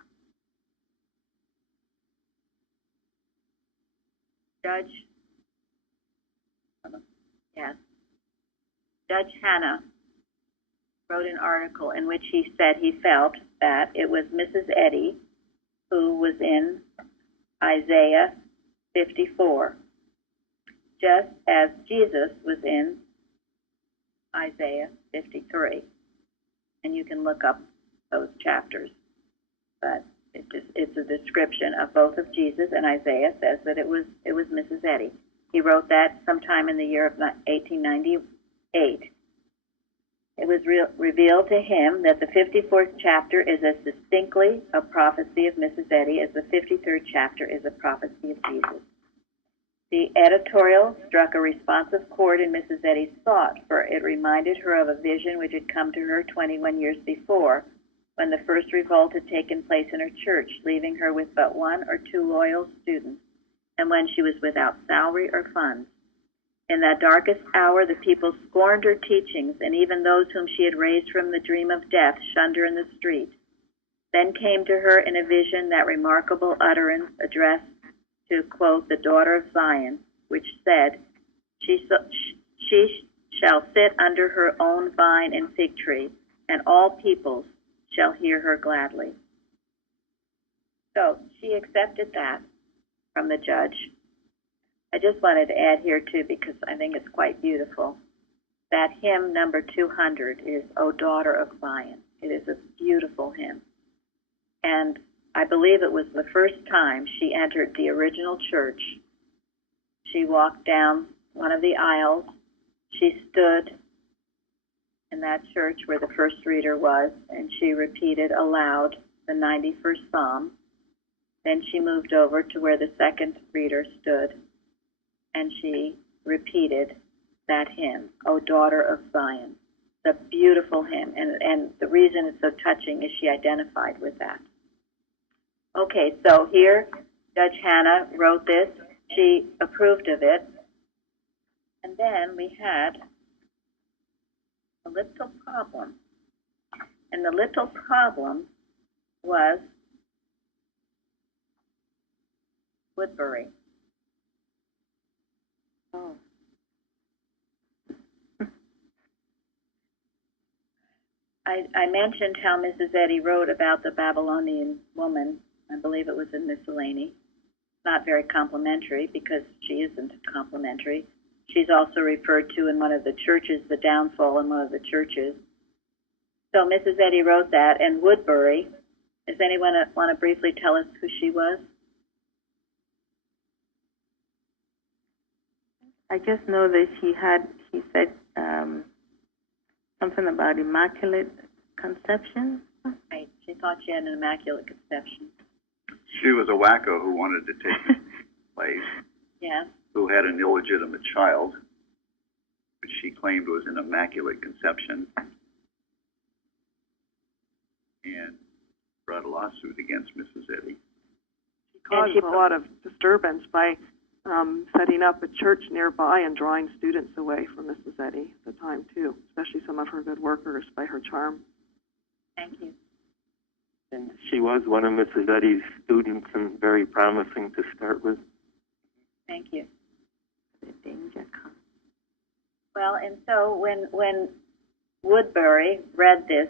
Judge Hanna wrote an article in which he said he felt that it was Mrs. Eddy who was in Isaiah 54, just as Jesus was in Isaiah 53. And you can look up those chapters. But it's a description of both of Jesus, and Isaiah says that it was Mrs. Eddy. He wrote that sometime in the year of 1898. It was revealed to him that the 54th chapter is as distinctly a prophecy of Mrs. Eddy as the 53rd chapter is a prophecy of Jesus. The editorial struck a responsive chord in Mrs. Eddy's thought, for it reminded her of a vision which had come to her 21 years before, when the first revolt had taken place in her church, leaving her with but one or two loyal students, and when she was without salary or funds. In that darkest hour, the people scorned her teachings, and even those whom she had raised from the dream of death shunned her in the street. Then came to her in a vision that remarkable utterance addressed to, quote, the daughter of Zion, which said, she shall sit under her own vine and fig tree, and all peoples shall hear her gladly. So she accepted that from the judge. I just wanted to add here, too, because I think it's quite beautiful, that hymn number 200 is O Daughter of Zion. It is a beautiful hymn. And I believe it was the first time she entered the original church. She walked down one of the aisles. She stood in that church where the first reader was, and she repeated aloud the 91st Psalm. Then she moved over to where the second reader stood, and she repeated that hymn, O Daughter of Zion. It's a beautiful hymn, and the reason it's so touching is she identified with that. Okay, so here, Judge Hanna wrote this. She approved of it. And then we had a little problem. And the little problem was Woodbury. Oh. I mentioned how Mrs. Eddy wrote about the Babylonian woman. I believe it was in Miscellany. Not very complimentary, because she isn't complimentary. She's also referred to in one of the churches, the downfall in one of the churches. So Mrs. Eddy wrote that, and Woodbury. Does anyone want to briefly tell us who she was? I just know that he said something about immaculate conception. Right. She thought she had an immaculate conception. She was a wacko who wanted to take his place, Yeah. who had an illegitimate child, which she claimed was an immaculate conception, and brought a lawsuit against Mrs. Eddy. She caused a lot of disturbance by setting up a church nearby and drawing students away from Mrs. Eddy at the time, too, especially some of her good workers by her charm. Thank you. And she was one of Mrs. Eddy's students and very promising to start with. Thank you. The danger comes. Well, and so when Woodbury read this,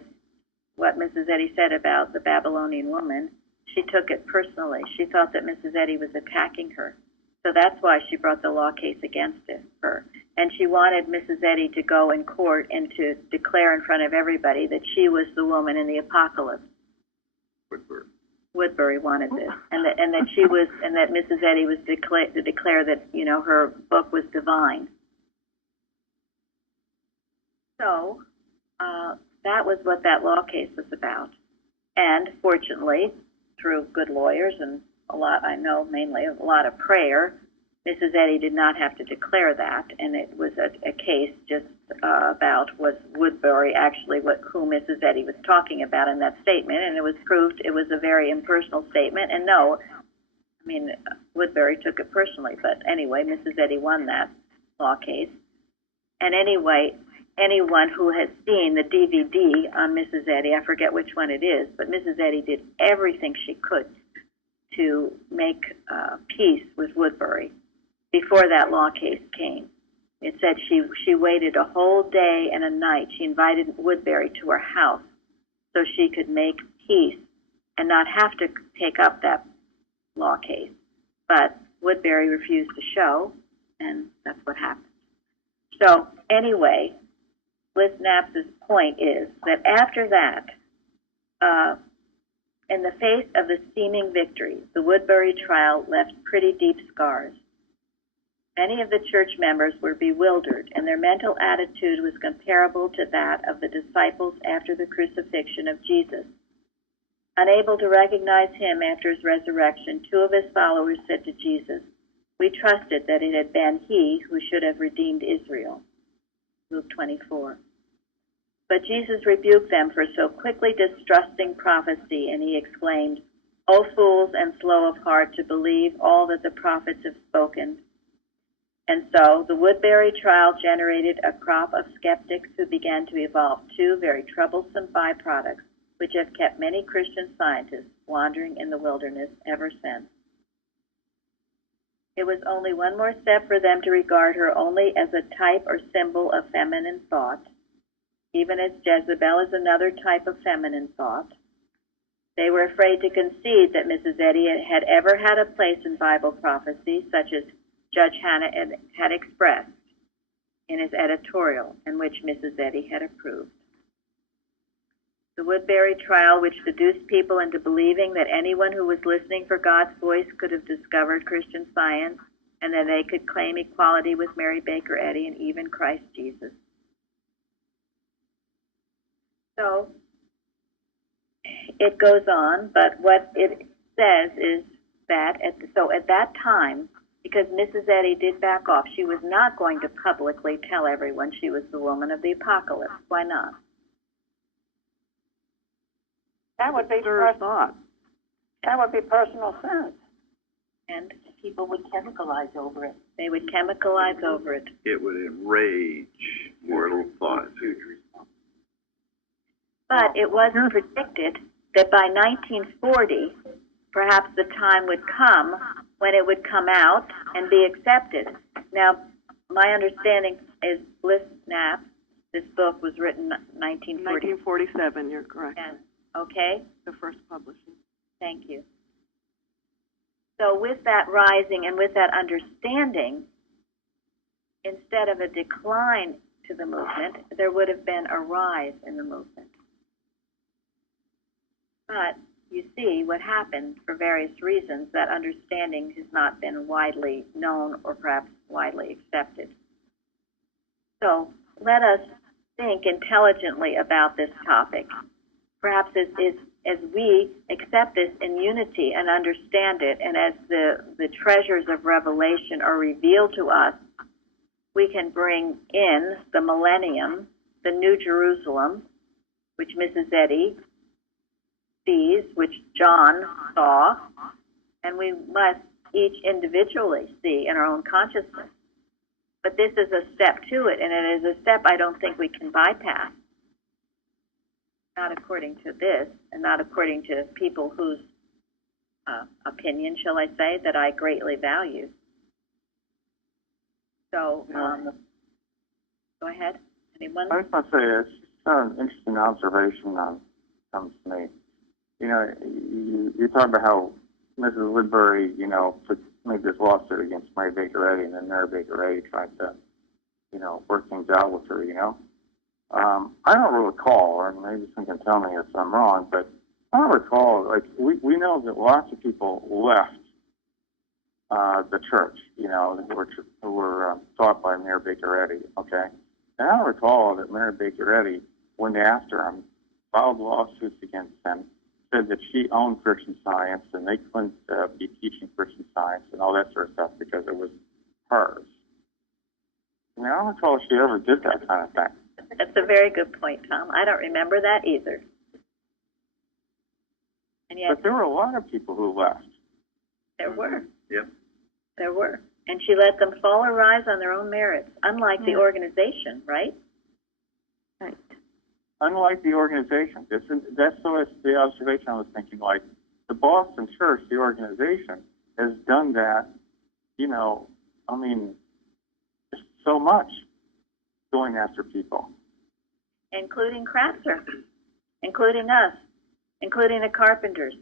what Mrs. Eddy said about the Babylonian woman, she took it personally. She thought that Mrs. Eddy was attacking her. So that's why she brought the law case against her. And she wanted Mrs. Eddy to go in court and to declare in front of everybody that she was the woman in the apocalypse. Woodbury wanted this, and that she was, and that Mrs. Eddy was to declare that, you know, her book was divine. So that was what that law case was about. And fortunately, through good lawyers and a lot of prayer, Mrs. Eddy did not have to declare that, and it was a case just about was Woodbury actually who Mrs. Eddy was talking about in that statement, and it was proved it was a very impersonal statement, and no, I mean, Woodbury took it personally, but anyway, Mrs. Eddy won that law case. And anyway, anyone who has seen the DVD on Mrs. Eddy, I forget which one it is, but Mrs. Eddy did everything she could to make peace with Woodbury before that law case came. It said she waited a whole day and a night. She invited Woodbury to her house so she could make peace and not have to take up that law case. But Woodbury refused to show, and that's what happened. So anyway, Liz Knapp's point is that after that, in the face of the seeming victory, the Woodbury trial left pretty deep scars. Many of the church members were bewildered, and their mental attitude was comparable to that of the disciples after the crucifixion of Jesus. Unable to recognize him after his resurrection, two of his followers said to Jesus, "We trusted that it had been he who should have redeemed Israel." Luke 24. But Jesus rebuked them for so quickly distrusting prophecy, and he exclaimed, "O fools and slow of heart to believe all that the prophets have spoken." And so the Woodbury trial generated a crop of skeptics who began to evolve two very troublesome byproducts, which have kept many Christian scientists wandering in the wilderness ever since. It was only one more step for them to regard her only as a type or symbol of feminine thought, even as Jezebel is another type of feminine thought. They were afraid to concede that Mrs. Eddy had ever had a place in Bible prophecy, such as Judge Hanna had expressed in his editorial, and which Mrs. Eddy had approved. The Woodbury trial, which seduced people into believing that anyone who was listening for God's voice could have discovered Christian Science, and that they could claim equality with Mary Baker Eddy and even Christ Jesus. So it goes on, but what it says is that at that time, because Mrs. Eddy did back off, she was not going to publicly tell everyone she was the woman of the apocalypse. Why not? That would be thought. That would be personal sense. And people would chemicalize over it. They would chemicalize over it. It would enrage mortal thoughts. But it wasn't predicted that by 1940, perhaps the time would come when it would come out and be accepted. Now, my understanding is Bliss Knapp, this book was written 1947, you're correct. Yes. Okay? The first publishing. Thank you. So with that rising and with that understanding, instead of a decline to the movement, there would have been a rise in the movement. But you see what happened for various reasons. That understanding has not been widely known or perhaps widely accepted. So let us think intelligently about this topic. Perhaps as we accept this in unity and understand it, and as the treasures of revelation are revealed to us, we can bring in the millennium, the New Jerusalem, which Mrs. Eddy sees, which John saw, and we must each individually see in our own consciousness. But this is a step to it, and it is a step I don't think we can bypass. Not according to this, and not according to people whose opinion, shall I say, that I greatly value. So, go ahead. Anyone? I was going to say, it's just an interesting observation comes to me. You know, you talk about how Mrs. Woodbury, you know, made this lawsuit against Mary Baker Eddy, and then Mary Baker Eddy tried to, you know, work things out with her, you know. I don't recall, or maybe someone can tell me if I'm wrong, but I don't recall, like, we know that lots of people left the church, you know, who were taught by Mary Baker Eddy, okay? And I don't recall that Mary Baker Eddy went after him, filed lawsuits against him, said that she owned Christian Science and they couldn't be teaching Christian Science and all that sort of stuff because it was hers. I mean, I don't recall she ever did that kind of thing. That's a very good point, Tom. I don't remember that either. And yet, but there were a lot of people who left. There were. Yep. There were. And she let them fall or rise on their own merits, unlike the organization, right? Right. Unlike the organization. That's the observation I was thinking, like, the Boston Church, the organization, has done that, you know, I mean, just so much, going after people. Including Kratzer, including us, including the carpenters,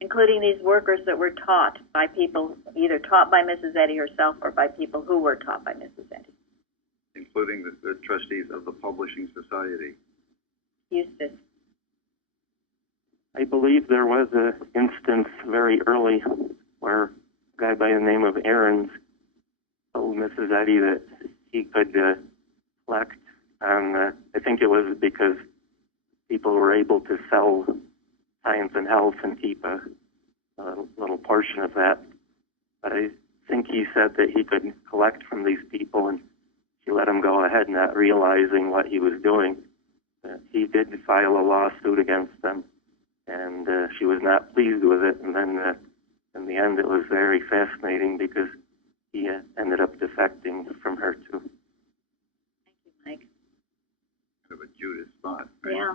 including these workers that were taught by people, either taught by Mrs. Eddy herself or by people who were taught by Mrs. Eddy. Including the trustees of the Publishing Society. Eustace. I believe there was an instance very early where a guy by the name of Ahrens told Mrs. Eddy that he could collect, and I think it was because people were able to sell Science and Health and keep a little portion of that. But I think he said that he could collect from these people, and she let him go ahead, not realizing what he was doing. He did file a lawsuit against them, and she was not pleased with it. And then in the end, it was very fascinating because he ended up defecting from her too. Thank you, Mike. Kind of a Judas spot. Right? Yeah.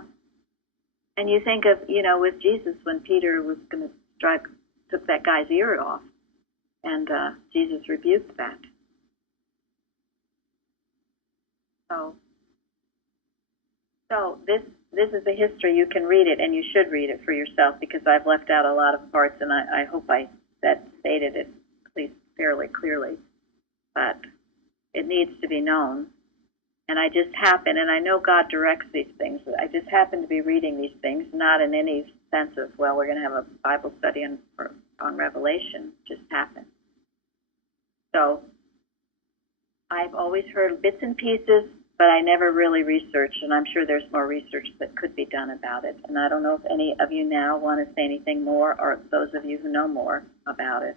And you think of, you know, with Jesus when Peter was going to took that guy's ear off, and Jesus rebuked that. So this is a history. You can read it, and you should read it for yourself because I've left out a lot of parts, and I hope I stated it at least fairly clearly. But it needs to be known. And I just happen, and I know God directs these things, I just happen to be reading these things, not in any sense of, well, we're going to have a Bible study on Revelation. Just happened. So I've always heard bits and pieces, but I never really researched, and I'm sure there's more research that could be done about it. And I don't know if any of you now want to say anything more, or those of you who know more about it.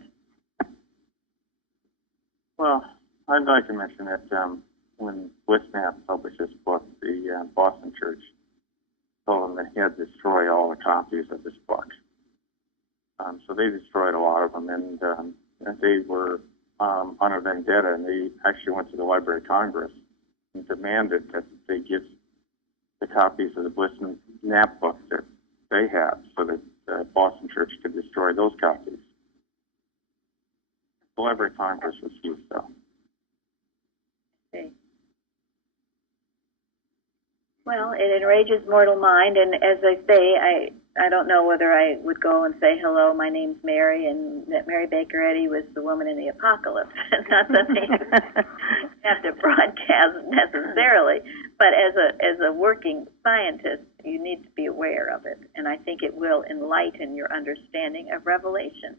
Well, I'd like to mention that when Blitzknap published this book, the Boston Church told him that he had to destroy all the copies of this book. So they destroyed a lot of them, and they were on a vendetta, and they actually went to the Library of Congress and demanded that they give the copies of the Blitzknap book that they had so that the Boston Church could destroy those copies. The Library of Congress refused, though. See. Well, it enrages mortal mind, and as I say, I don't know whether I would go and say, hello, my name's Mary, and that Mary Baker Eddy was the woman in the apocalypse. Not something you have to broadcast necessarily, but as a working scientist, you need to be aware of it, and I think it will enlighten your understanding of Revelation.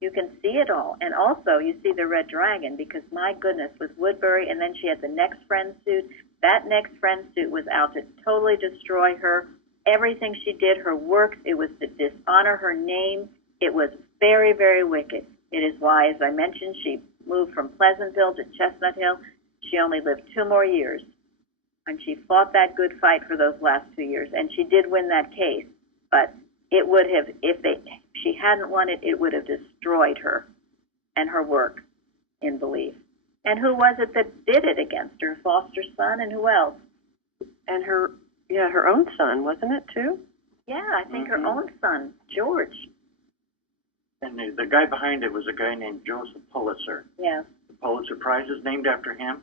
You can see it all, and also you see the red dragon, because my goodness, with Woodbury, and then she had the next friend suit. That next friend suit was out to totally destroy her. Everything she did, her works, it was to dishonor her name. It was very, very wicked. It is why, as I mentioned, she moved from Pleasantville to Chestnut Hill. She only lived 2 more years, and she fought that good fight for those last 2 years, and she did win that case. But it would have, if she hadn't won it, it would have destroyed her and her work in Believe. And who was it that did it against her? Foster son, and who else? And her own son, wasn't it, too? Yeah, I think her own son, George. And the guy behind it was a guy named Joseph Pulitzer. Yeah. The Pulitzer Prize is named after him.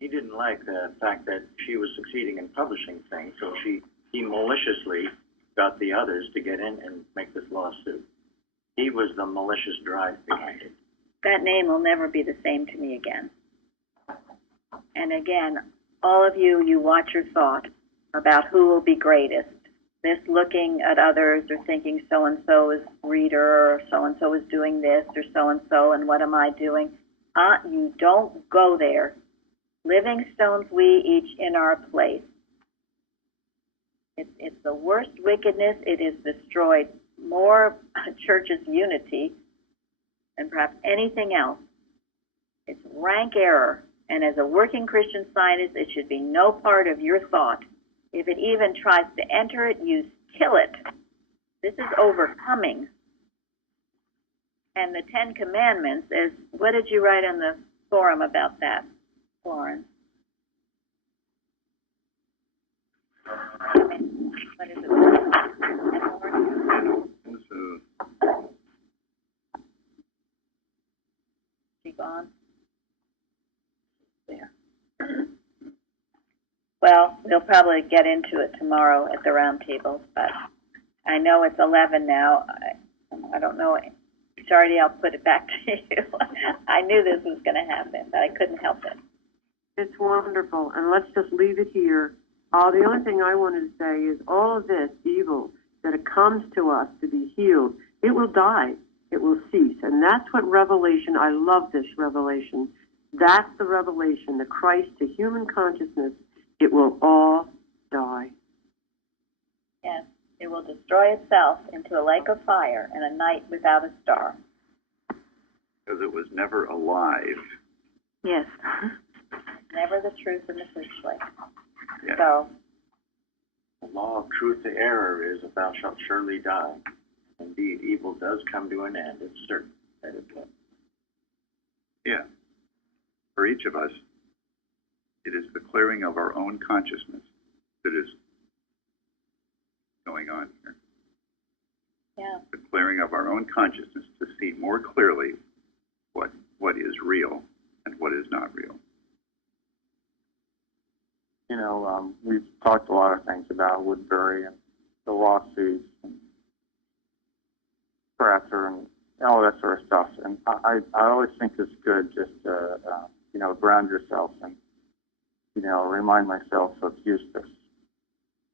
He didn't like the fact that she was succeeding in publishing things, so he maliciously got the others to get in and make this lawsuit. He was the malicious drive behind it. That name will never be the same to me again. And again, all of you, you watch your thought about who will be greatest. This looking at others or thinking so-and-so is reader, or so-and-so is doing this, or so-and-so, and what am I doing? You don't go there. Living stones we each in our place. It's the worst wickedness. It has destroyed more churches' unity than perhaps anything else. It's rank error. And as a working Christian Scientist, it should be no part of your thought. If it even tries to enter it, you kill it. This is overcoming. And the Ten Commandments is, what did you write on the forum about that, Florence? What is it? She gone? There. Well, we'll probably get into it tomorrow at the round table, but I know it's 11 now. I don't know. Shardy, I'll put it back to you. I knew this was going to happen, but I couldn't help it. It's wonderful, and let's just leave it here. The only thing I wanted to say is all of this evil that it comes to us to be healed, it will die. It will cease. And that's what Revelation, I love this revelation. That's the revelation, the Christ to human consciousness. It will all die. Yes, it will destroy itself into a lake of fire and a night without a star. Because it was never alive. Yes. Never the truth in the first place. Yeah. So, The law of truth to error is that thou shalt surely die. Indeed, evil does come to an end. It's certain that it will. Yeah. For each of us, it is the clearing of our own consciousness that is going on here. yeah. The clearing of our own consciousness to see more clearly what is real and what is not real. You know, we've talked a lot of things about Woodbury and the lawsuits and Prather and all that sort of stuff. And I always think it's good just to, ground yourself and, remind myself of Eustace.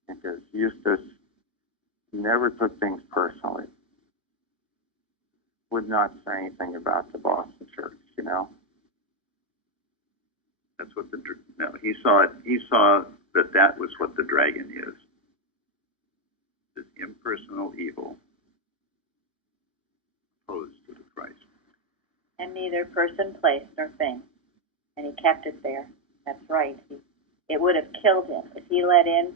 Because Eustace never took things personally. Would not say anything about the Boston church, That's what he saw it. He saw that was what the dragon is. This impersonal evil opposed to the Christ. And neither person, place, nor thing. And he kept it there. That's right. It would have killed him. If he let in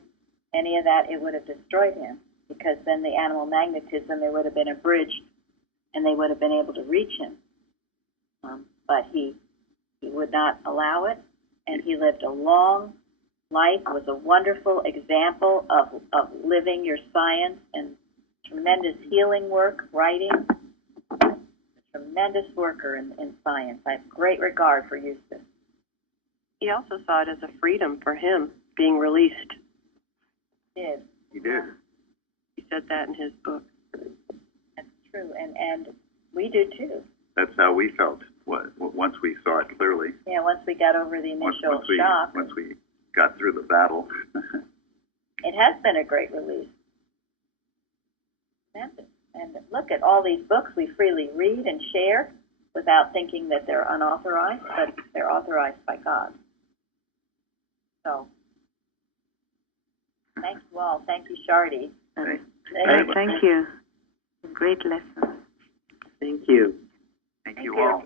any of that, it would have destroyed him. Because then the animal magnetism, there would have been a bridge, and they would have been able to reach him. But he would not allow it, and he lived a long life, was a wonderful example of living your science and tremendous healing work, writing. A tremendous worker in science. I have great regard for Eustace. He also saw it as a freedom for him being released. He did. He did. He said that in his book. That's true, and we do too. That's how we felt once we saw it clearly. Yeah, once we got over the initial shock. Once we got through the battle. It has been a great release. And look at all these books we freely read and share without thinking that they're unauthorized, but they're authorized by God. So, thank you all. Thank you, Shardy. Thank you. Great lesson. Thank you. Thank you all.